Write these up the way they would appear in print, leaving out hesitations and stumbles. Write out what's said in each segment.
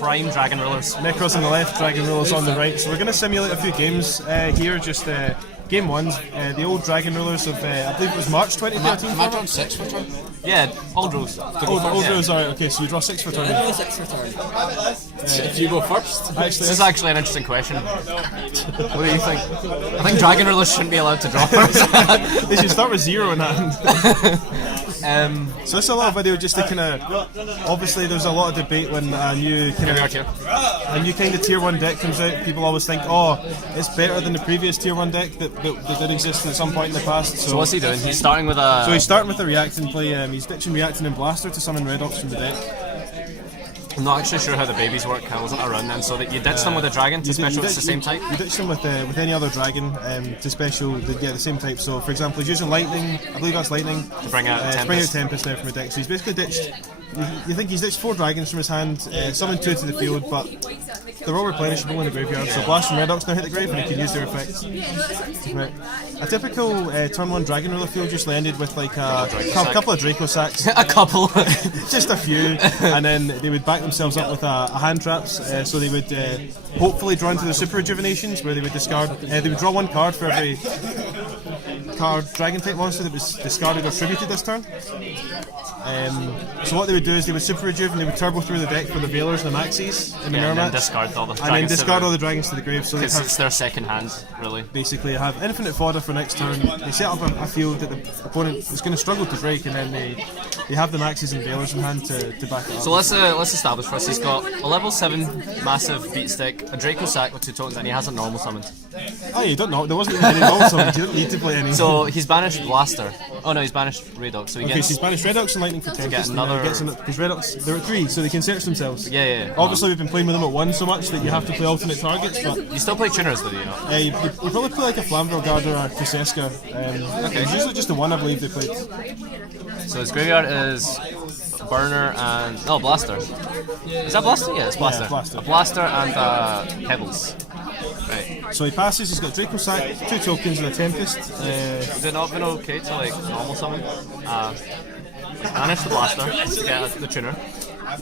prime Dragon Rulers. Nekroz on the left, Dragon Rulers on the right. So we're going to simulate a few games here. Just game one, the old Dragon Rulers of I believe it was March 2013. Am I drawn 6 for turn? Yeah, old rules. Old rules are okay. So you draw 6 for turn. Yeah, 6 for turn. If you go first. This is actually an interesting question. What do you think? I think Dragon Rulers shouldn't be allowed to draw first. They should start with 0 in hand. So this is a little video just to kind of, obviously there's a lot of debate when a new kind of tier 1 deck comes out. People always think, oh, it's better than the previous tier 1 deck that did exist at some point in the past. So what's he doing? He's starting with a... So he's starting with a reacting play. He's ditching reacting and blaster to summon red ops from the deck. I'm not actually sure how the babies work. I wasn't around then. So that you ditch them with a dragon to special, it's the same type? You ditch them with any other dragon to special, the same type. So for example, he's using lightning, I believe that's lightning, to bring out Tempest now from the deck. So he's basically ditched, you think he's ditched 4 dragons from his hand, summoned 2 to the field, but they're all replenishable in the graveyard. So Blast from Redox now hit the grave and he can use their effects. Right. A typical turn 1 Dragon Ruler field usually ended with like a couple of Draco sacks. A couple. Just a few. And then they would back themselves up with a hand traps. So they would hopefully draw into their super rejuvenations where they would discard. They would draw 1 card for every card dragon type monster that was discarded or tributed this turn. So what they would do is they would super rejuve and they would turbo through the deck for the Veilers and the Maxis in the mirror match. Discard all the dragons. And then discard all the dragons to the grave. So it's their second hand, really. Basically, have infinite fodder for next turn. They set up a field that the opponent is going to struggle to break, and then they have the Maxis and Veilers in hand to back it up. So let's establish first. He's got a level 7 massive beat stick, a Draco sack with 2 tokens, and he has a normal summon. Oh, you don't know. There wasn't even any normal summons. You don't need to play any. So he's banished Blaster. Oh no, he's banished Redox. So he gets. So he's banished Redox and Lightning for Tempest. Another. Because Redox, there are 3, so they can search themselves. Yeah. Obviously, we've been playing with them at 1 so much that you have to play alternate targets. But you still play tuners, though, you know? You probably play like a Flamville Guard or a Kuseska. Okay. It's usually just the 1, I believe they played. So his graveyard is Burner and Blaster. Is that Blaster? Yeah, it's Blaster. Yeah, Blaster. A Blaster and Pebbles. Right. So he passes. He's got Draco Sack, 2 tokens and a Tempest. Has it not been okay to like normal summon? Banish the Blaster to get the tuner.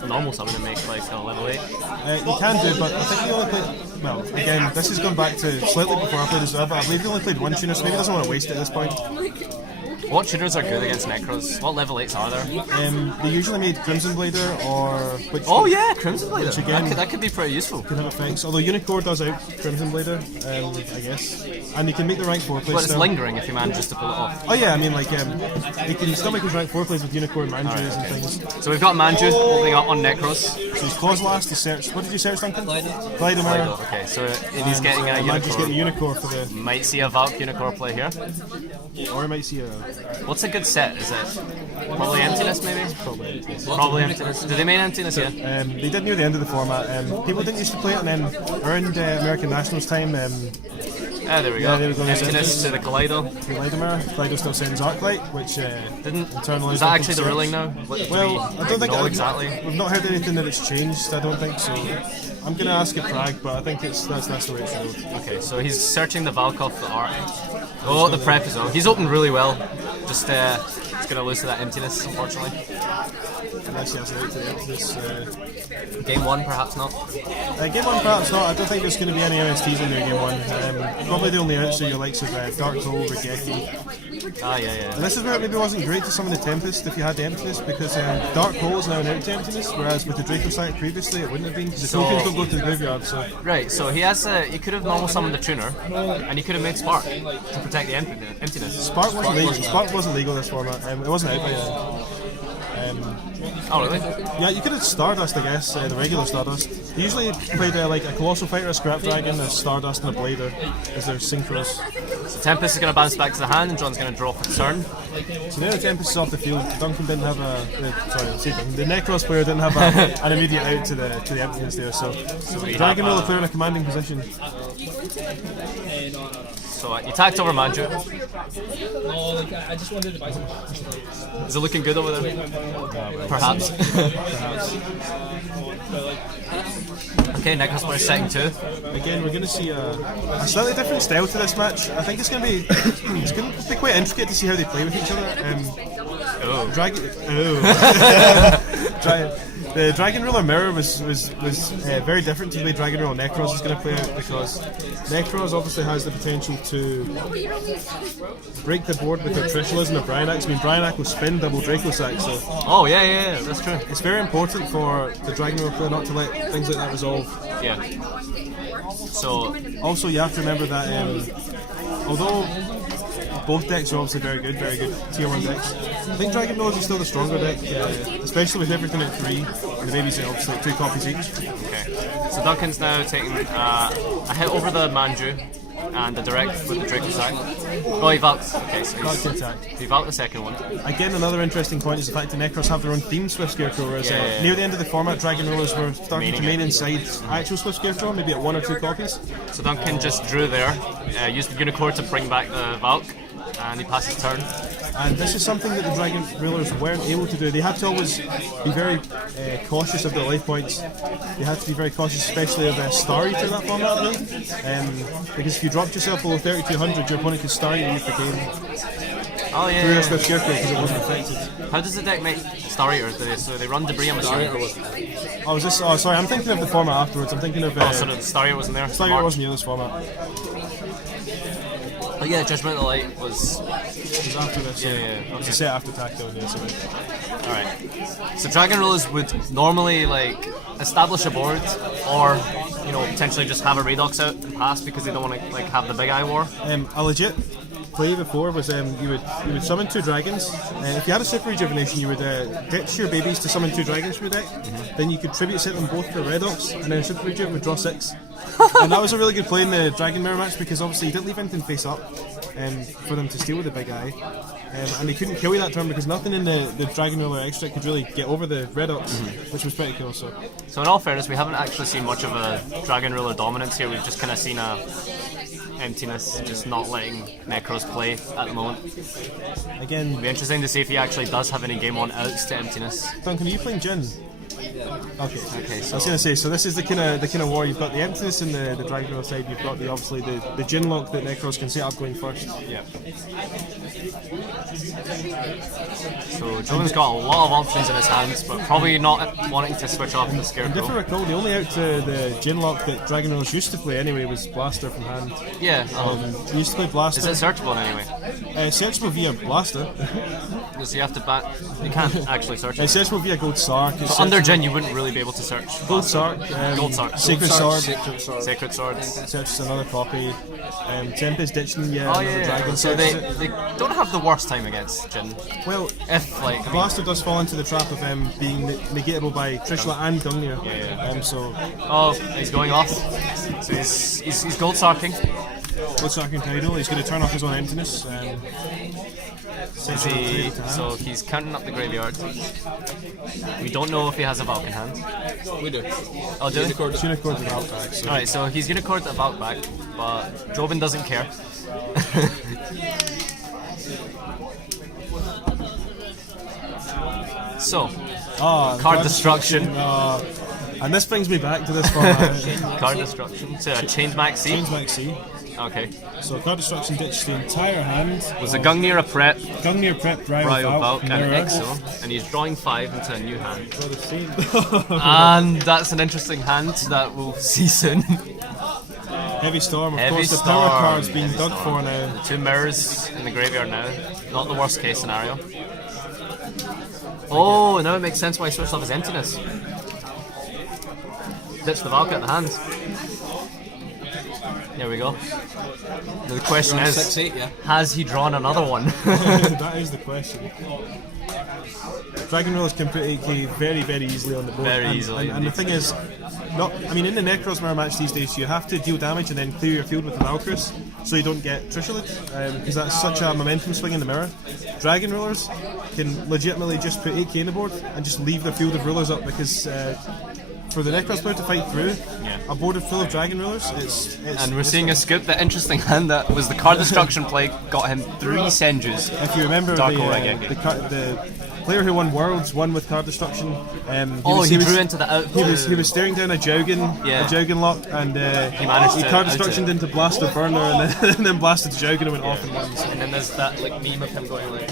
Normal summon and make like a level 8. You can do, but I think he only played. Well, again, this has gone back to slightly before I played as well, but I believe he only played 1 tuner, so maybe he doesn't want to waste it at this point. What tuners are good against Nekroz? What level 8s are there? They usually made Crimson Blader or... Crimson Blader. Which again, that could be pretty useful. Can have effects, although Unicorn does out Crimson Blader, I guess. And you can make the rank 4 plays. But it's lingering if he manages to pull it off. Oh yeah, I mean like, he can still make his rank 4 plays with Unicorn Manjus and things. So we've got Manju opening up on Nekroz. So he's Claws last, he searched... What did you search, Duncan? Glidomir. Okay, so he's getting a Unicorn. Manju's getting a Unicorn for the... Might see a Valk Unicorn play here. Or he might see a... What's a good set? Is it probably Emptiness, maybe? Probably Emptiness. Did they main Emptiness yet? They did near the end of the format. People didn't used to play it, and then around American Nationals time... there we go. Emptiness to the Kaleido. Kaleido still sends Arclight, which didn't internalize. Is that actually the ruling now? Well, I don't think exactly. We've not heard anything that it's changed. I don't think so. I'm gonna ask it Prague, but I think that's the way it's rolled. Okay, so he's searching the Valk off the Arc. Oh, the prep is on. He's opened really well. Just he's gonna lose to that Emptiness, unfortunately. Unless he has an out to the Emptiness. Game 1, perhaps not. Game 1, perhaps not. I don't think there's going to be any MSTs in there game 1. Probably the only outs are your likes of Dark Hole, Regeki. Yeah. And this is where it maybe wasn't great to summon the Tempest if you had the Emptiness, because Dark Hole is now an out to Emptiness, whereas with the Draco Site previously it wouldn't have been, because the tokens don't go to the graveyard. So. Right, so he has he could have normal summoned the tuner, and he could have made Spark to protect the Emptiness. Spark wasn't legal this format. It wasn't out by yet. Oh really? Yeah, you could have Stardust, I guess, the regular Stardust. He usually played like a Colossal Fighter, a Scrap Dragon, a Stardust and a Blader as their synchros. So Tempest is going to bounce back to the hand and John's going to draw for turn. So now the Tempest is off the field. Duncan didn't have the Nekroz player didn't have an immediate out to the Emptiness there, so Dragon Ruler player in a commanding position. So you tacked over Manju. I just wanted to buy some. Is it looking good over there? Perhaps. Okay, Nekroz player second 2. Again, we're going to see a slightly different style to this match. I think it's going to be quite intricate to see how they play with each other. The Dragon Ruler mirror was very different to the way Dragon Ruler Nekroz is going to play out, because Nekroz obviously has the potential to break the board with their Trishlas and their Brionax. I mean, Brionax will spin double Draco Sack, so Oh yeah, that's true. it's very important for the Dragon Ruler player not to let things like that resolve. Yeah. So Also, you have to remember that although both decks are obviously very good tier 1 decks, I think Dragon Ruler is still the stronger deck, especially with everything at 3, and the babies are obviously 2 copies each. okay. So Duncan's now taking a hit over the Manju and the direct with the Draco Sack. Oh, he valked. Okay, so Got to attack. he valked the second one. Again, another interesting point is the fact that Nekroz have their own theme Swift Scarecrow, whereas near the end of the format, Dragon Rulers were starting to main inside actual Swift Scarecrow, maybe at 1 or 2 copies. So Duncan just drew there, used the Unicorn to bring back the Valk, and he passes turn. And this is something that the Dragon Rulers weren't able to do. They had to always be very cautious of their life points. They had to be very cautious, especially of Starry to that format, I believe. Because if you dropped yourself below 3200, your opponent could Starry you for game Oh yeah. through yeah. a Swift Scarecrow because it wasn't affected. How does the deck make Star Eaters? So they run debris, I'm assuming. Oh, sorry, I'm thinking of the format afterwards. I'm thinking of. So the Star Eater wasn't there. Starry wasn't near this format. Oh yeah, Judgment of the Light was. It was after this. Yeah. It was a set after Tactile, yeah, sorry. Alright. So Dragon Rulers would normally like establish a board, or potentially just have a Redox out and pass because they don't want to like have the big eye war. A legit play before was you would summon 2 dragons, and if you had a Super Rejuvenation, you would ditch your babies to summon 2 dragons from your deck. Then you could tribute set them both for Redox, and then Super Rejuve would draw 6. And that was a really good play in the Dragon Mirror match because obviously you didn't leave anything face up for them to steal with the big eye. And they couldn't kill you that turn because nothing in the Dragon Ruler extra could really get over the Redox, which was pretty cool. So in all fairness, we haven't actually seen much of a Dragon Ruler dominance here. We've just kind of seen a emptiness, just not letting Nekroz play at the moment. again, It'll be interesting to see if he actually does have any game on outs to emptiness. Duncan, are you playing Jin? Okay. Okay, I was gonna say, so this is the kind of war. You've got the emptiness in the Dragon Ruler side. You've got obviously the Jin lock that Nekroz can set up going first. Yeah. So Jordan's got a lot of options in his hands, but probably not wanting to switch off the And if I Scarecrow. recall, the only out to the Jin lock that Dragon Rulers used to play anyway was Blaster from hand. Yeah. He used to play Blaster. Is it searchable in any way? Searchable via Blaster. Does he have to bat? You can't actually search it. Searchable via Gold Sark. But under Jin, you wouldn't really be able to search. Gold Sark. Gold Sark. Sacred Sword. Sacred Swords. Searches another copy. Tempest ditching Oh another yeah. dragon. So searches they don't have the worst time against Jin. it. Well, If like I mean, Blaster does fall into the trap of being negatable by Trishula and Gungnir. Yeah. So oh, he's going off. So he's gold sarking. Gold Sarking Tidal. He's going to turn off his own emptiness. So he's counting up the graveyard. We don't know if he has a Valk in hand. We do. Oh, do we? Unicorns and Outback. So Alright, so he's Unicorned a Valk back, but Jobin doesn't care. So, card destruction. And this brings me back to this format. Card destruction. So, Change Max C. Change Max C. Okay. So card destruction ditched the entire hand. Was a Gungnir a prep, Gungnir prep, Ryo Valk, and Mirror. Exo, and he's drawing 5 into a new hand. For the same. And that's an interesting hand that we'll see soon. Heavy Storm, of Heavy course, the Storm, power card's being Heavy dug Storm. for now. The 2 mirrors in the graveyard now. Not the worst case scenario. Oh, now it makes sense why he switched off his emptiness. Ditch the Valk out the hand. There we go. Now the question is, 6-8, yeah. has he drawn another one? That is the question. Dragon Rulers can put 8k very, very easily on the board. Very easily, And the thing is, in the Nekroz mirror match these days, you have to deal damage and then clear your field with the Valkyries so you don't get Trishulid, because that's such a momentum swing in the mirror. Dragon Rulers can legitimately just put 8k in the board and just leave their field of rulers up because for the Nekroz player to fight through a board full of Dragon Rulers, And we're seeing a scoop. The interesting hand that was the card destruction play got him 3 Senjus. If you remember Dark the Aura Gengar. player who won Worlds won with card destruction. He drew into the out. He was staring down a Jaugen lock, and he managed to card out destructioned it. into Blast of Burner, and then blasted Jaugen and went off and won. And then there's that like meme of him going like.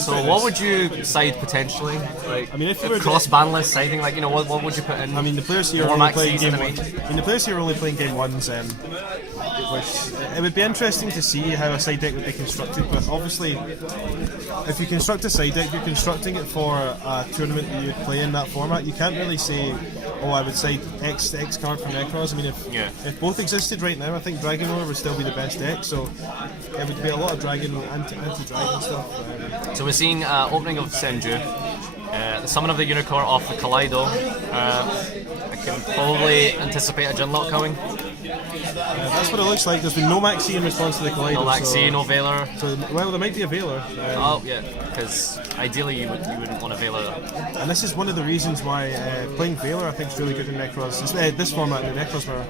So what would you side potentially? Like, I mean, if you were cross banless siding, like what would you put in? I mean, the players here are More only max playing season, game one. I mean, the players here are only playing game ones, which it would be interesting to see how a side deck would be constructed. But obviously, if you construct a side deck, you're constructing it for a tournament that you play in that format. You can't really say, "Oh, I would side X card from Nekroz." I mean, if both existed right now, I think Dragon Roller would still be the best deck. So it would be a lot of Dragon anti-Dragon stuff. So we're seeing opening of Senju, the summon of the Unicorn off the Kaleido. I can probably anticipate a Jinlock coming. That's what it looks like. There's been no Maxi in response to the Kaleido. No Maxi, no Veiler. So, well, there might be a Veiler. Oh yeah, because ideally you wouldn't want a Veiler. And this is one of the reasons why playing Veiler I think is really good in Nekroz. This format, the Nekroz mirror.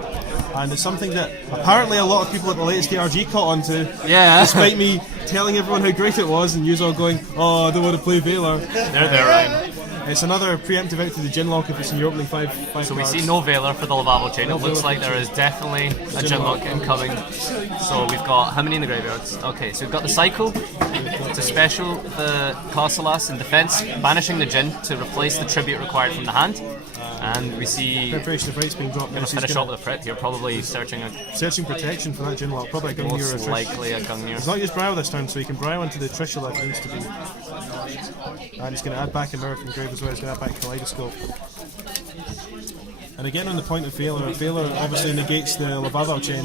And it's something that apparently a lot of people at the latest DRG caught on to. Yeah. Despite me telling everyone how great it was, and you all going, "Oh, I don't want to play Veiler." They're right. It's another preemptive out to the Jinlock if it's in your opening five So we cards. see no Veiler for the Lavabo chain. It looks like there is definitely a Jinlock incoming. So we've got how many in the graveyards? Okay, so we've got the Cycle to special the Cossalas in defense, banishing the Jin to replace the tribute required from the hand. And we see Preparation of Rights being dropped. going to finish off with a Pret here, probably searching protection for that Jinlock. Probably a Gungnir or a most Trish. likely a Gungnir. He's not used Brio this time, so he can Brio into the Trishula if it needs to be. And he's going to add back a Mirror from Grave as well. He's going to add back Kaleidoscope. And again, on the point of Veiler obviously negates the Lavabo chain,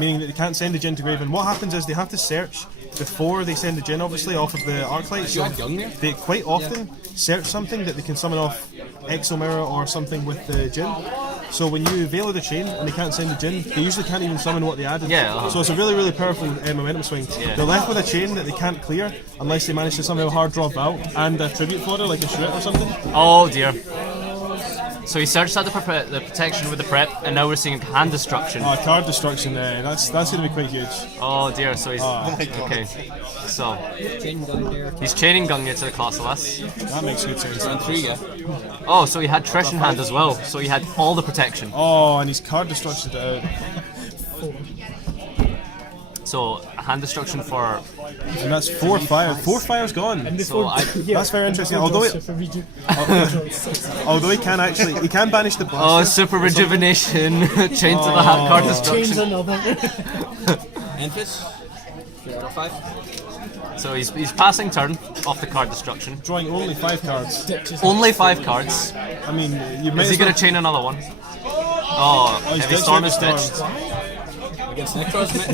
meaning that they can't send the Jin to Grave. And what happens is they have to search before they send the Jin, obviously, off of the Arclight. So they quite often search something that they can summon off Exo Mirror or something with the Jin. So when you Veiler the chain and they can't send the Jin, they usually can't even summon what they added. So it's a really, really powerful momentum swing. They're left with a chain that they can't clear unless they manage to somehow hard draw Val and a tribute fodder like a Shret or something. Oh dear. So he searched out the protection with the prep, and now we're seeing hand destruction. Oh, card destruction there. That's going to be quite huge. Oh dear. So he's okay. So he's chaining Gungnir to the Cossalas. That makes good sense. Round 3, yeah. Oh, so he had Trish in hand as well. So he had all the protection. Oh, and he's card destructed it out. So a hand destruction for. And that's 4 fire. 4 fire's gone. So That's very interesting. Although he can banish the oh, blaster. super rejuvenation chained to the hand card Change destruction. another. Enfys? 4 or 5? So he's passing turn off the card destruction. Drawing only 5 cards. Only 5 cards. I mean, you may Is he as well- going to chain another one? Oh, he's Heavy ditching Storm Heavy is Storm. ditched. Against Nekroz, mate?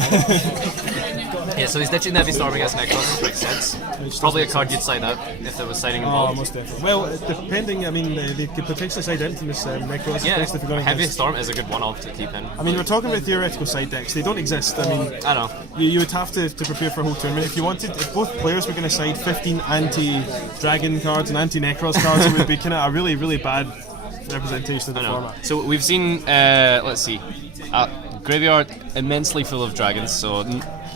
Yeah, so he's ditching the Heavy Storm against Nekroz, which makes sense. Probably a card you'd side out if there was siding Oh, involved. most definitely. Well, depending, I mean, they could potentially side Infamous Nekroz, Yeah, especially if you're going Heavy against. Storm is a good one-off to keep in. I mean, we're talking about theoretical side decks. They don't exist. I mean, I know. you would have to prepare for a whole tournament. If you wanted, if both players were going to side 15 anti-Dragon cards and anti-Nekroz cards, it would be kind of a really, really bad representation of the I know. format. So we've seen, let's see, a graveyard immensely full of dragons, so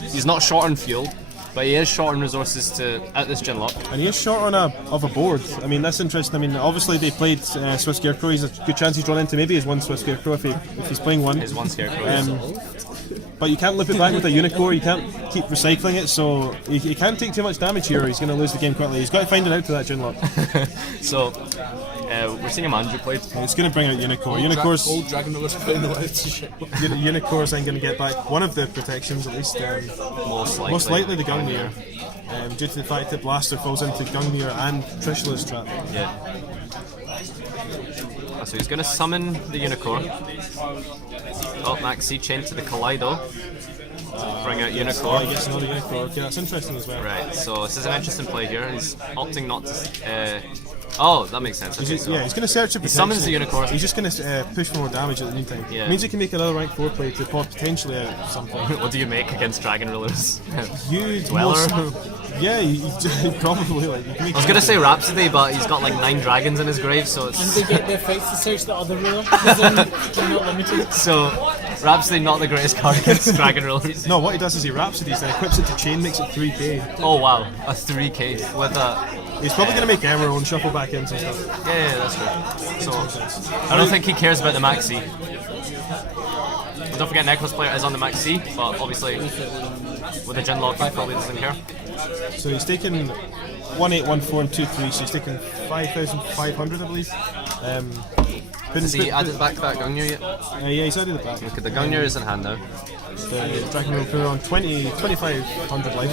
he's not short on fuel, but he is short on resources to out this Jinlock. And he is short on a board. I mean, that's interesting. I mean, obviously they played Swiss Scarecrow. He's a good chance he's drawn into maybe his one Swiss Scarecrow if he's playing one. His one Scarecrow. But you can't loop it back with a Unicorn. You can't keep recycling it, so he can't take too much damage here. He's going to lose the game quickly. He's got to find it out to that Jinlock. So we're seeing a Manju played. It's going to bring out Unicorn. Unicorn's Old Dragon Rollers playing the out shit. Unicorn's then going to get back one of the protections at least. Most likely. The Gungnir, due to the fact that Blaster falls into Gungnir and Trishula's trap. Yeah. So he's going to summon the Unicorn. Oh, Maxi chained to the Kaleido. Bring out Oh, he Unicorn. gets another Unicorn. Okay, that's interesting as well. Right, so this is an interesting play here. He's opting not to. Oh, that makes sense. Okay, so Yeah, he's going to search the protection. summons the Unicorn. He's just going to push for more damage at the meantime. Yeah. Means he can make another rank 4 play to potentially out something. What do you make against Dragon Rulers? Huge Dweller. Yeah, he probably like. You can make I was gonna say Rhapsody, but he's got like 9 dragons in his grave, so And it's they get their fights to search the other ruler, because then they're not limited. so Rhapsody not the greatest card against Dragon Rulers. No, what he does is he Rhapsodies, then equips it to chain, makes it 3k. Oh wow, a 3k with a. He's probably going to make Emerald and shuffle back in some stuff. Yeah, that's good. So I don't think he cares about the maxi. Don't forget Nekroz player is on the maxi, but obviously with the Genlock he probably doesn't care. So he's taken 1814 and 23, so he's taken 5,500 I believe. Has he added back that Gungnir yet? Yeah, he's added it back. Okay, the Gungnir is in hand now. The Dragon Rule player on 2,500 life.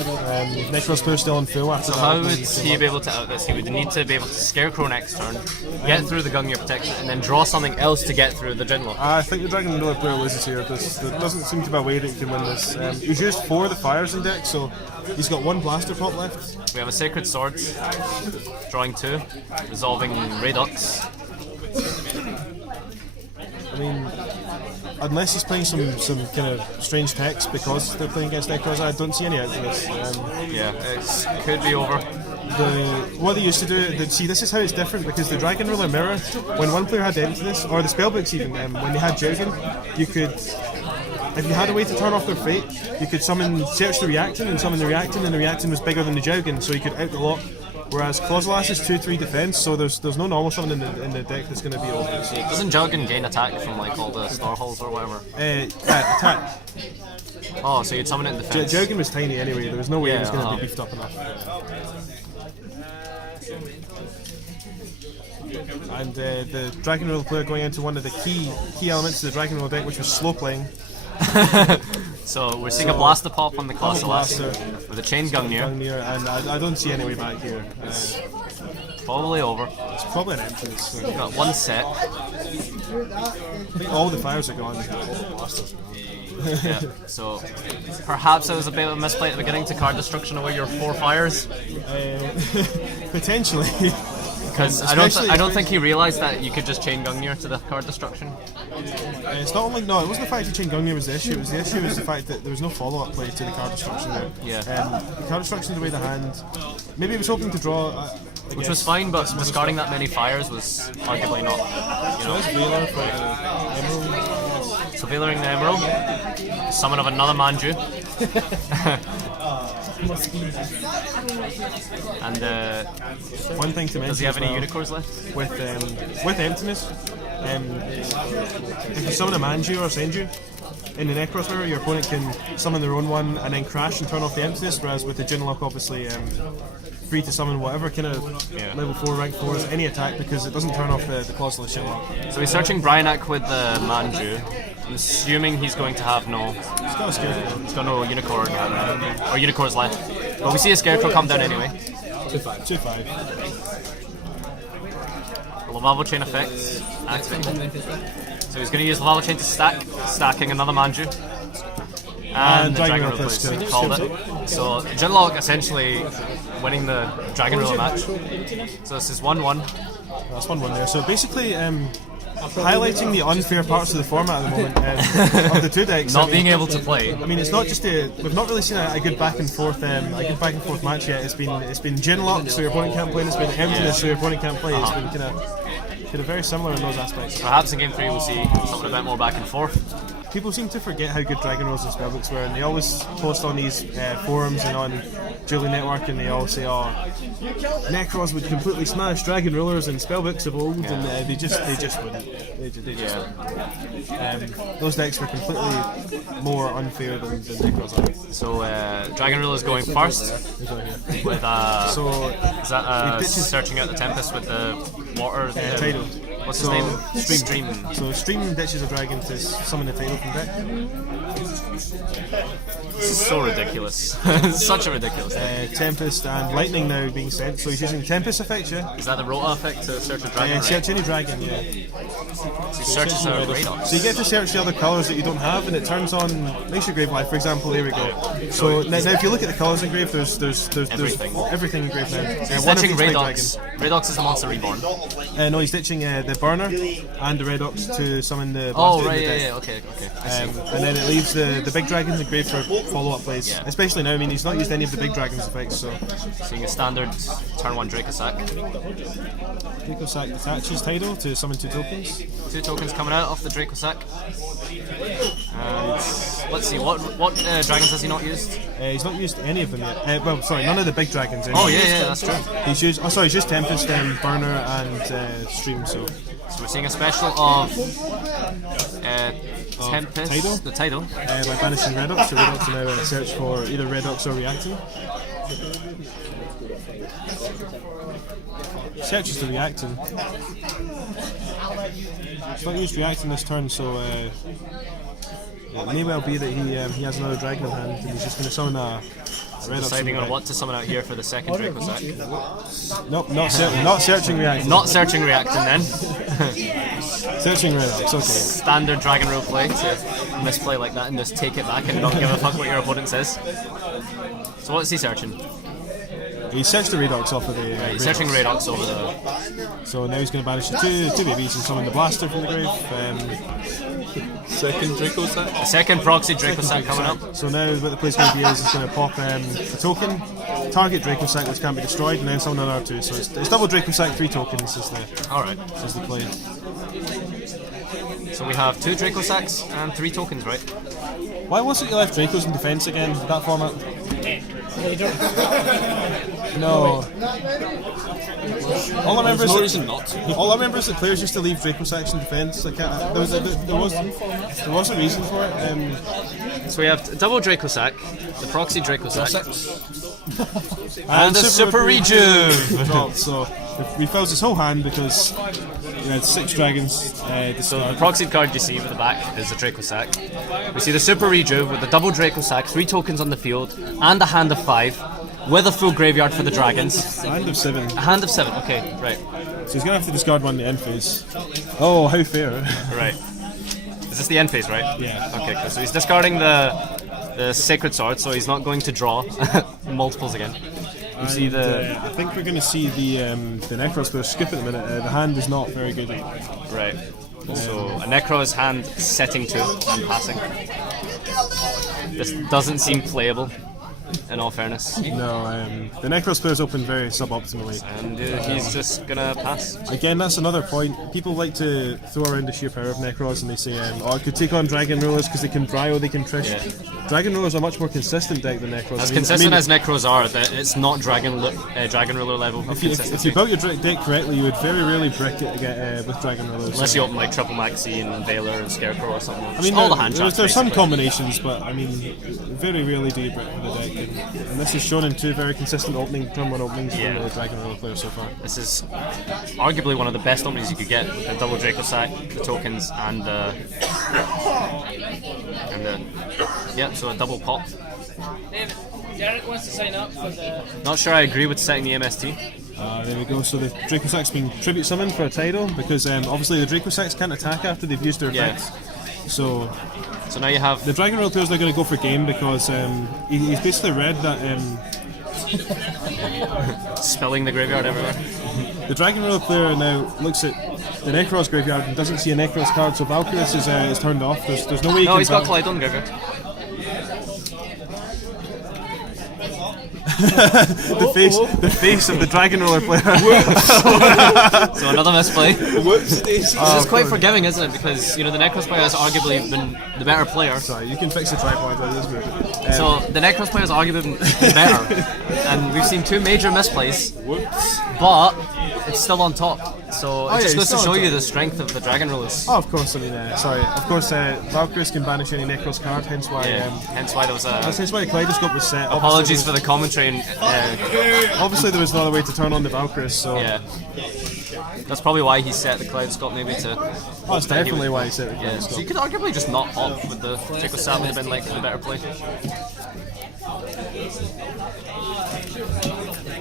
Nekroz player still on full after So that. how would he be able to out this? He would need to be able to Scarecrow next turn, get through the Gungnir protection, and then draw something else to get through the Genlock. I think the Dragon Rule player loses here. There doesn't seem to be a way that he can win this. He's used 4 of the fires in deck, so he's got 1 blaster pop left. We have a Sacred Sword, drawing 2, resolving Redux. I mean, unless he's playing some kind of strange text because they're playing against Nekroz, I don't see any out for this. Yeah, it could be over. What they used to do, see, this is how it's different because the Dragon Ruler Mirror, when one player had Emptiness, or the spellbooks even, when they had Jaugen, you could, if you had a way to turn off their fate, you could search the Reactant and summon the Reactant, and the Reactant was bigger than the Jaugen, so you could out the lock. Whereas Clauselas is 2-3 defense, so there's no normal summon in the deck that's going to be over. So. Doesn't Jaugen gain attack from like all the star holes or whatever? Attack. Oh, so you'd summon it in defense. Jaugen was tiny anyway. There was no way it was going to be beefed up enough. And the Dragon Rule player going into one of the key elements of the Dragon Rule deck, which was slow playing. So we're seeing a Blaster Pop on the Clauselas with a Chain Gungnir. And I don't see any way back here. Probably over. It's probably an emptiness. So. We've got 1 set. I think all the fires are gone. Yeah, so perhaps it was a bit of a misplay at the beginning to card destruction away your 4 fires. Potentially. Because I don't think he realised that you could just chain Gungnir to the card destruction. It's not only it wasn't the fact that chain Gungnir was the issue. The issue was the fact that there was no follow-up play to the card destruction there. Yeah. The card destruction away the hand. Maybe he was hoping to draw. Which was fine, but discarding that many fires was arguably not. You know. So Veiling the Emerald, summon of another Manju. And one thing to mention, does he have any Unicorns left? With Emptiness, if you summon a Manju or Senju in the Nekroz mirror, your opponent can summon their own one and then crash and turn off the Emptiness, whereas with the Genlock obviously free to summon whatever kind of level 4, rank 4s, any attack, because it doesn't turn off the Clauselas Genlock. So he's searching Bryanak with the Manju. I'm assuming he's going to have no. He's got a Scarecrow. He's got no Unicorn or Unicorns left. But we see a Scarecrow come down anyway. 2/5. Lavavo Chain effects activated. So he's going to use Lavavo Chain to stacking another Manju. And the Dragon Ruler plays called it. So Genlock essentially winning the Dragon Ruler match. So this is 1-1. That's 1-1 there. So basically, highlighting the unfair parts of the format at the moment of the 2 decks. Not being able to play. I mean, it's not just we've not really seen a good back and forth match yet. It's been Genlock, so your opponent can't play, and it's been Emptiness, so your opponent can't play. It's been kind of very similar in those aspects. Perhaps in Game 3 we'll see something a bit more back and forth. People seem to forget how good Dragon Rules and Spellbooks were, and they always post on these forums and on Julie Network, and they all say, "Oh, Nekroz would completely smash Dragon Rulers and Spellbooks of old," and they just wouldn't. They just wouldn't. Those decks were completely more unfair than Nekroz are. So Dragon Ruler is going first with so is that searching out the Tempest with the water Tidal. What's his name? Stream. So Stream ditches a dragon to summon a Tidal from deck. This is so ridiculous. Such a ridiculous thing. Tempest and Lightning now being sent, so he's using Tempest effect, yeah? Is that the Rota effect to search a dragon? Search any dragon, yeah. So he searches out Radar. So you get to search the other colours that you don't have, and it turns on makes your Grave Life, for example. There we go. So now if you look at the colours in Grave, there's everything in Grave now. So he's ditching Radox. Radox is the monster reborn. No, he's ditching the Burner and the Redox to summon the. Oh right, yeah, okay. And then it leaves the big dragons in Grave for follow-up plays. Yeah. Especially now, I mean, he's not used any of the big dragons effects, so. Seeing a standard turn 1 Dracosack. Dracosack attaches Tidal to summon 2 tokens. 2 tokens coming out off the Dracosack. And let's see, what dragons has he not used? He's not used any of them yet. Well, sorry, none of the big dragons. Oh yeah, that's true. He's used. Oh, sorry, he's used Tempest, Burner, and Stream. So we're seeing a special of Tempest, Tidal? the Tidal. by banishing Redox, so Redox will now search for either Redox or Reacting. Searches the Reacting. He's not used Reacting this turn, so it may well be that he has another dragon in hand and he's just going to summon a Redox. Deciding on what to summon out here for the second Draco Sack. Nope, not searching Reacting. Not searching Reacting then. Searching Redox, okay. Standard dragon rule play to misplay like that and just take it back and not give a fuck what your opponent says. So what is he searching? He searched the Redox off of the. Right, he's searching Redox over the. So now he's going to banish the two babies and summon the Blaster from the grave. Second Draco Sack. The second proxy Draco Sack coming up. So now what the play's going to do is he's going to pop a token, target Draco Sack which can't be destroyed, and then summon another two. So it's double Draco Sack, 3 tokens is the. Alright. Is the play. So we have 2 Draco Sacks and 3 tokens, right? Why wasn't you left Dracos in defense again? That format? No. All I remember is no that, reason not to. all I remember is that players used to leave Draco Sacks in defense. There was a reason for it. So we have double Draco Sack, the proxy Draco Sack, And the Super Rejuve. dropped, so it refills his whole hand because you had 6 dragons. So the proxied card you see with the back is the Draco Sack. We see the Super Rejuve with the double Draco Sack, 3 tokens on the field, and a hand of 5, with a full graveyard for the dragons. Hand of 7. A hand of 7, okay, right. So he's going to have to discard one in the end phase. Oh, how fair. Right. Is this the end phase, right? Yeah. Okay, cool. So he's discarding the Sacred Sword, so he's not going to draw multiples again. You see the... I think we're going to see the Nekroz player skip at the minute. The hand is not very good. Right. So a Nekroz hand setting 2 and passing. This doesn't seem playable, in all fairness. No, the Nekroz player's open very suboptimally. And he's just gonna pass. Again, that's another point. People like to throw around the sheer power of Nekroz and they say, oh, it could take on Dragon Rulers because they can Dryo, they can Trish. Yeah. Dragon Rulers are a much more consistent deck than Nekroz. As consistent as Nekroz are, that it's not Dragon Ruler level of if consistency. you built your deck correctly, you would very rarely brick it with Dragon Rulers. Unless you open like Triple Maxi and Veiler and Scarecrow or something. I mean, all the hand traps, there's some basically. combinations, but I mean, very rarely do you brick with the deck. And this is shown in 2 very consistent turn 1 openings Yeah. from the Dragon Ruler player so far. This is arguably one of the best openings you could get with the double Draco Sack, the tokens, and yeah, so a double pop. Derek wants to sign up for the. Not sure I agree with setting the MST. There we go. So the Draco Sack's been tribute summoned for a Tidal because obviously the Draco Sacks can't attack after they've used their Yeah. effects. So So now you have the Dragon Roll player's now going to go for game because he's basically read that spilling the graveyard everywhere. the Dragon Roll player now looks at the Nekroz graveyard and doesn't see a Nekroz card, so Valkyries is turned off. There's no way he No, can he's got val- Clyde on graveyard. the face of the Dragon Roller player. So another misplay. Whoops, Daisy. This is quite forgiving, isn't it? Because, you know, the Nekroz player has arguably been the better player. Sorry, you can fix the tripod with this move. So the Nekroz player has arguably been better. And we've seen 2 major misplays, but it's still on top. So it yeah, just it's goes to still show on you top. the strength of the Dragon Rulers. Oh, of course. I mean, Valkyries can banish any Nekroz card, hence why. Yeah, hence why there was a... Hence why the Kaleidoscope was set. Apologies for the commentary. And, Obviously, there was no other way to turn on the Valkyries, so. yeah. That's probably why he set the Kaleidoscope, maybe to... Oh, that's definitely why he set the Yeah, so you Kaleidoscope. could arguably just not pop with the Draco Sack, would have been like the better play.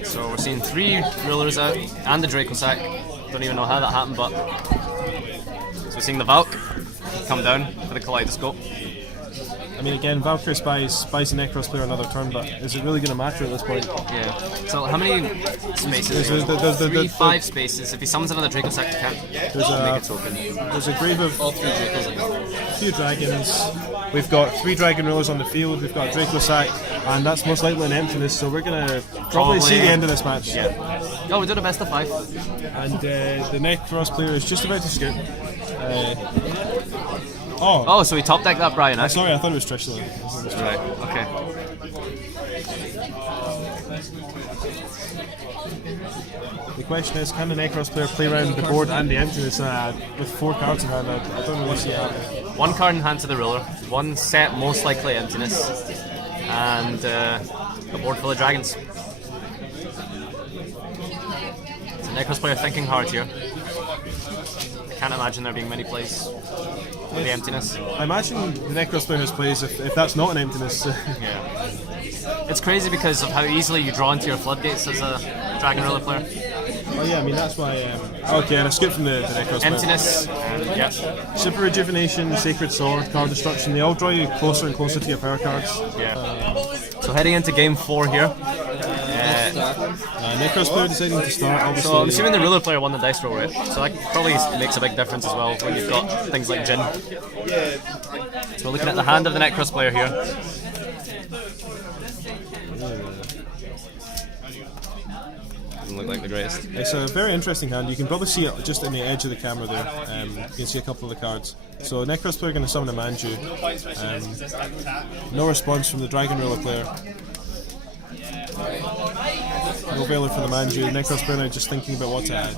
So we're seeing 3 rulers out and the Draco Sack. Don't even know how that happened, but so we're seeing the Valk come down for the Kaleidoscope. I mean, again, Valkyrie buys the Nekroz player another turn, but is it really going to matter at this point? Yeah. So how many spaces? There's 3, 5 spaces. If he summons another Draco Sack, he can't make a token. There's a grave of All 3 Dracos. a few dragons. We've got 3 Dragon Rulers on the field. We've got Draco Sack, and that's most likely an emptiness. So we're going to probably see the end of this match. Yeah. Oh, we did a best of 5. And the Nekroz player is just about to scoop. Oh, so he top decked that Brian, eh? sorry, I thought it was Trishula. Right, okay. The question is, can the Nekroz player play around the board and the emptiness with 4 cards in hand? I don't really see it happening. 1 card in hand to the ruler, 1 set most likely emptiness, and a board full of dragons. So Nekroz player thinking hard here. I can't imagine there being many plays with the emptiness. I imagine the Nekroz player has plays if that's not an emptiness. Yeah. It's crazy because of how easily you draw into your floodgates as a dragon ruler player. Oh yeah, I mean that's why. Okay, and I skipped from the Nekroz player. Emptiness, yeah. Super Rejuvenation, Sacred Sword, Card Destruction, they all draw you closer and closer to your power cards. Yeah. So heading into game 4 here. Nekroz player deciding to start, obviously. So I'm assuming the ruler player won the dice roll, right? So that probably makes a big difference as well when you've got things like Jin. So we're looking at the hand of the Nekroz player here. Doesn't look like the greatest. It's a very interesting hand. You can probably see it just in the edge of the camera there. You can see a couple of the cards. So Nekroz player going to summon a Manju. No response from the Dragon Ruler player. No Veiler for the Manju. Nekroz player now just thinking about what to add.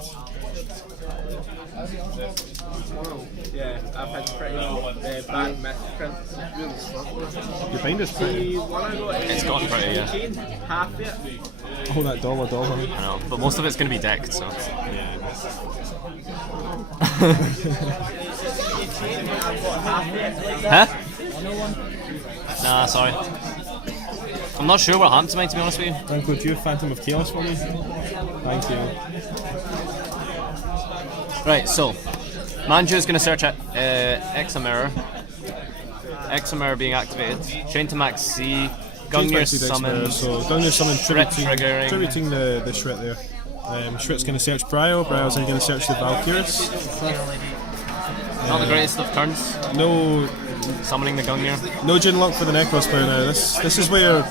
Yeah, I've had pretty bad myth prints. Your binder's pretty. It's gotten pretty, yeah. Half it. Oh, that dollar. I know, but most of it's going to be decked, so. Yeah. Huh? Nah, sorry. I'm not sure what happened to mine, to be honest with you. Franco, do you have Phantom of Chaos for me? Thank you. Right, so Manju is going to search at Examirror. Examirror being activated. Chain to max Z. Gungnir summons. So Gungnir summon triggering. tributing the Shret there. Shret's going to search Bryo. Bryo's then going to search the Valkyries. Not the greatest of turns. No, Summoning the Gungnir. no Jin lock for the Nekroz player now. This is where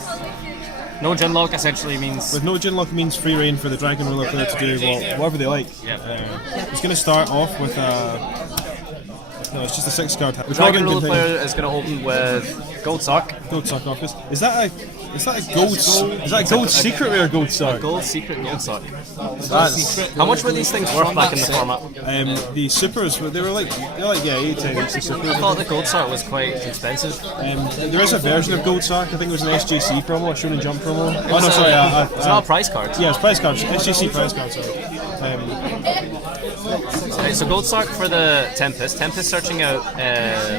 No Jin lock essentially means. with no Jin lock means free reign for the Dragon Ruler player to do whatever they like. Yep. He's going to start off with no, it's just a 6 card. The Dragon Ruler player is going to open with Gold Sock. Gold Sock Office. Is that a gold secret rare gold sock? Gold secret Gold Sock. That's, How much were these things worth back in the format? the supers they were like 8-10 each. The super. I thought the Gold Sock was quite expensive. There is a version of Gold Sock. I think it was an SJC promo, a Shonen Jump promo. Oh no, sorry. It's not a price card. Yeah, it's price cards. SJC price cards. Sorry. Okay, so Gold Sock for the Tempest. Tempest searching out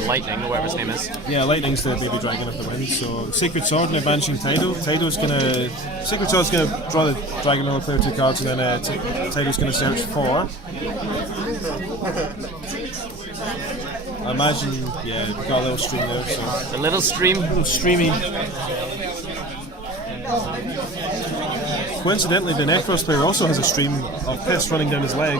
Lightning, or whatever his name is. Yeah, Lightning's the baby dragon of the wind. So Sacred Sword and Advancing Tidal. Sacred Sword's gonna draw the Dragon Ruler player 2 cards, and then Tidal's gonna search for. I imagine, yeah, we've got a little stream there. So. A little stream. Streamy. Coincidentally, the Nekroz player also has a stream of piss running down his leg.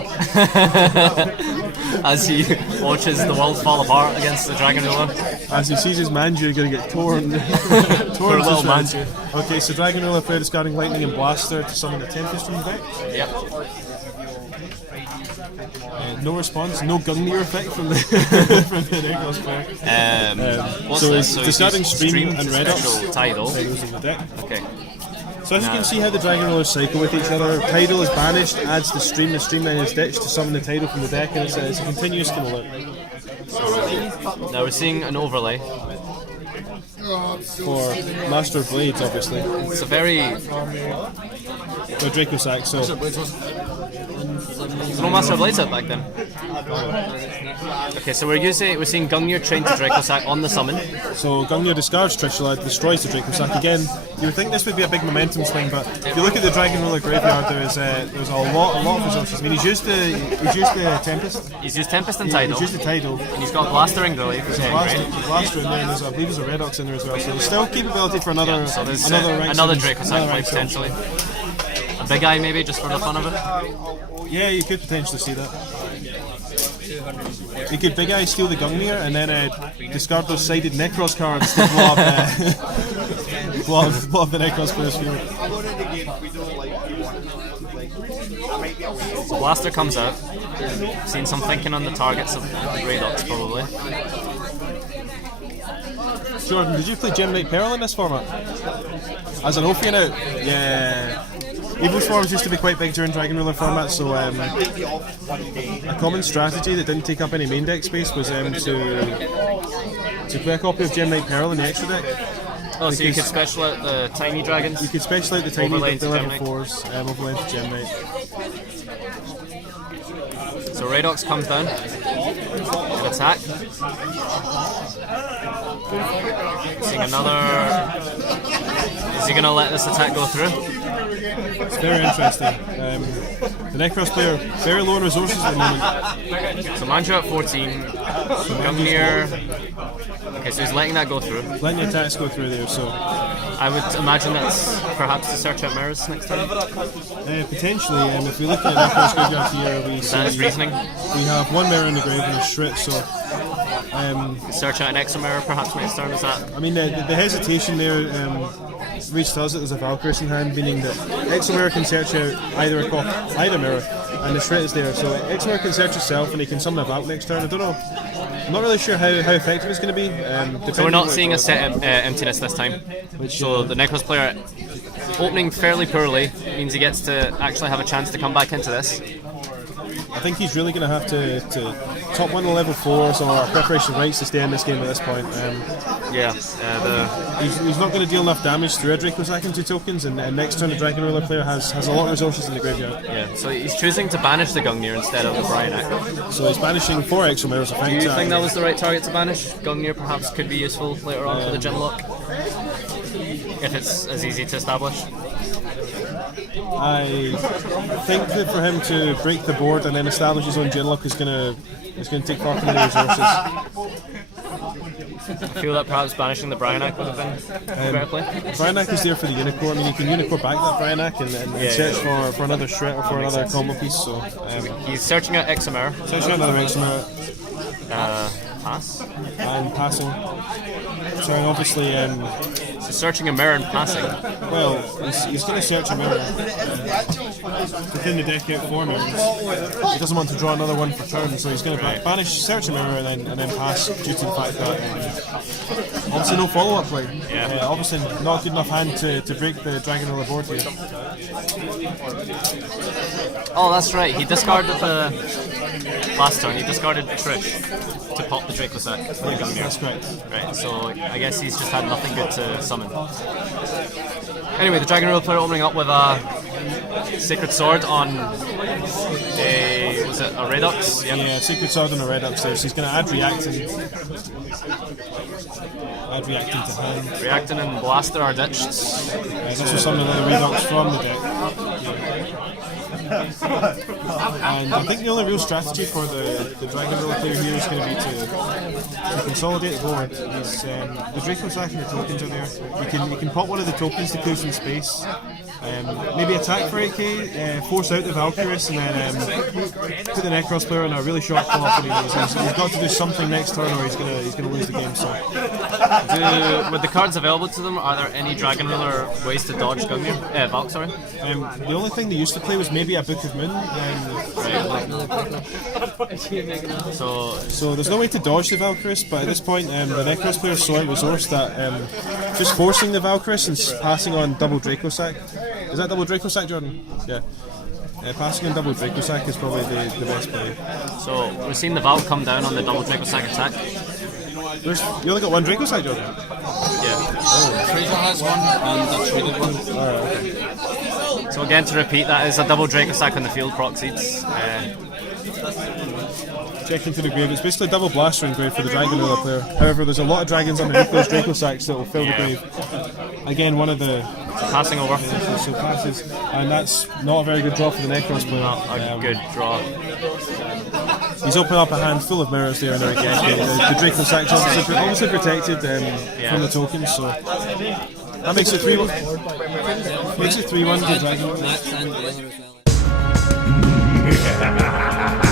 As he watches the world fall apart against the Dragon Ruler. As he sees his Manju going to get torn. Poor little Manju. Okay, so Dragon Ruler player discarding Lightning and Blaster to summon the Tempest from the deck. Yep. No response, no Gungnir effect from the from the Nekroz player. What's So this? he's So discarding he's Stream and Redox. special Tidal. Tidal's in the deck. Okay. So as you can see how the Dragon Rulers cycle with each other, Tidal is banished, adds the Stream then is ditched to summon the Tidal from the deck, and it's a continuous kind of loop. Now we're seeing an overlay. For Master of Blades, obviously. It's a very. Or Draco Sack, so. There's no Master of Blades out back then. Okay, so we're seeing Gungnir train to Draco Sack on the summon. So Gungnir discards Trishula, destroys the Draco Sack again. You would think this would be a big momentum swing, but if you look at the Dragon Ruler graveyard, there's a lot of resources. I mean, he's used the Tempest. He's used Tempest and Tidal. He's used the Tidal. And he's got Blaster and Gully. Blaster in there, and I believe there's a Redox in there as well. So there's still capability for another. So there's rank another seven- Draco Sack play potentially. A big eye maybe, just for the fun of it. Yeah, you could potentially see that. You could Big Eye steal the Gungnir and then discard those sided Nekroz cards to blow up the Nekroz player's field. So Blaster comes out. Seen some thinking on the targets of the Grey Dots probably. Jordan, did you play Gem Knight Pearl in this format? As an Ophian out? Yeah. Evil Swarms used to be quite big during Dragon Ruler formats, so a common strategy that didn't take up any main deck space was to play a copy of Gem Knight Pearl in the extra deck. Oh, so you could special out the tiny dragons? You could special out the tiny Overlay with the to level Gem 4s, overlay to Gem Knight. So Radox comes down, with attack. Seeing another. Is he going to let this attack go through? It's very interesting. The Nekroz player, very low on resources at the moment. So Mantra at 14, Gungnir. Okay, so he's letting that go through. Letting the attacks go through there, so. I would imagine that's perhaps to search out mirrors next time. Potentially, if we look at Nekroz graveyard here, we see That is reasoning. we have one mirror in the grave and a Shrit, so. Search out an extra mirror perhaps next turn, is that? I mean, the hesitation there reached us that there's a Valkyrus in hand, meaning that Exomirror can search out either mirror, and the Shrit is there. So Exomirror can search itself, and he can summon a Valk next turn. I don't know. I'm not really sure how effective it's going to be. So we're not seeing a set emptiness this time. So the Nekroz player opening fairly poorly means he gets to actually have a chance to come back into this. I think he's really going to have to top one to level 4s or preparation rights to stay in this game at this point. He's not going to deal enough damage through a Dracosack and 2 tokens, and next turn the Dragon Ruler player has a lot of resources in the graveyard. Yeah, so he's choosing to banish the Gungnir instead of the Bryonak. So he's banishing 4 Exomirrors. Do you think that was the right target to banish? Gungnir perhaps could be useful later on for the Genlock, if it's as easy to establish. I think that for him to break the board and then establish his own Genlock is going to take far too many resources. I feel that perhaps banishing the Bryonak would have been a better play. Bryonak is there for the Unicorn. I mean, you can Unicorn back that Bryonak and search for another Shred or for another combo piece. So he's searching out Exomirror. Searching out another Exomirror. Pass. And passing. So obviously. So searching a mirror and passing. Well, he's going to search a mirror within the deck out 4 mirrors. He doesn't want to draw another one for turn, so he's going to banish, search a mirror, and then pass due to the fact that obviously no follow-up play. Yeah. Obviously not a good enough hand to break the Dragon Ruler board here. Oh, that's right. He discarded the last turn. He discarded Trish to pop the Dracosack. Yeah, that's correct. Right. So I guess he's just had nothing good to summon. Anyway, the Dragon Ruler player opening up with a Sacred Sword on was it a Redox? Yeah, Sacred Sword on a Redox there. So he's going to add Reacting. Add Reacting to hand. Reacting and Blaster are ditched. This was some of the Redox from the deck. And I think the only real strategy for the Dragon Ruler player here is going to be to consolidate the board. The Dracosack and the tokens are there. You can pop one of the tokens to clear some space. Maybe attack for 8k, force out the Valkyrus, and then put the Nekroz player in a really short clock. He's got to do something next turn, or he's gonna lose the game. So, with the cards available to them, are there any Dragon Ruler ways to dodge Gungnir? Valk, sorry. The only thing they used to play was maybe a Book of Moon. So there's no way to dodge the Valkyrus, but at this point, the Nekroz player is so out-resourced that just forcing the Valkyrus and passing on double Dracosack. Is that double Dracosack, Jordan? Yeah. Passing on double Dracosack is probably the best play. So we're seeing the Valk come down on the double Dracosack attack. You only got one Dracosack, Jordan? Yeah. Fraser has one and the traded one. Alright, okay. So again, to repeat, that is a double Dracosack on the field proxies. Check into the grave. It's basically a double Blaster in grave for the Dragon Ruler player. However, there's a lot of dragons underneath those Dracosacks that will fill the grave. Again, one of the passing over. So passes, and that's not a very good draw for the Nekroz player. Not a good draw. He's opened up a hand full of mirrors there, and again, the Dracosack's obviously protected from the tokens, so that makes it 3-1. Makes it 3-1 to Dragon. Max and the other as well.